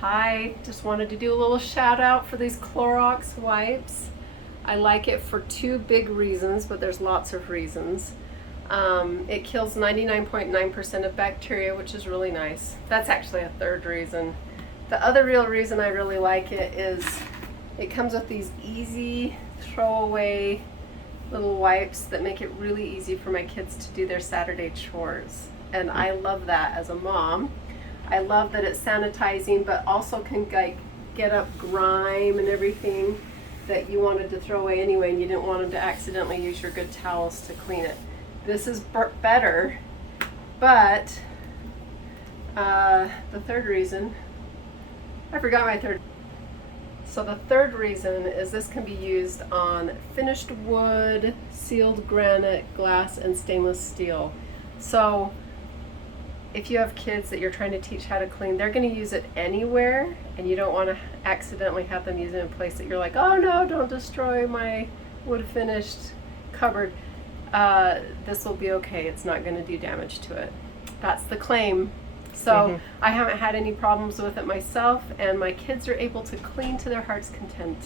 Hi, just wanted to do a little shout out for these Clorox wipes. I like it for two big reasons, but there's lots of reasons. It kills 99.9% of bacteria, which is really nice. That's actually a third reason. The other real reason I really like it is it comes with these easy throwaway little wipes that make it really easy for my kids to do their Saturday chores. And I love that as a mom. I love that it's sanitizing, but also can get up grime and everything that you wanted to throw away anyway, and you didn't want them to accidentally use your good towels to clean it. This is better, but the third reason, I forgot my third. So the third reason is this can be used on finished wood, sealed granite, glass, and stainless steel. So if you have kids that you're trying to teach how to clean, they're going to use it anywhere, and you don't want to accidentally have them use it in a place that you're like, oh no, don't destroy my wood finished cupboard. This will be okay. It's not going to do damage to it. That's the claim. So I haven't had any problems with it myself, and my kids are able to clean to their heart's content.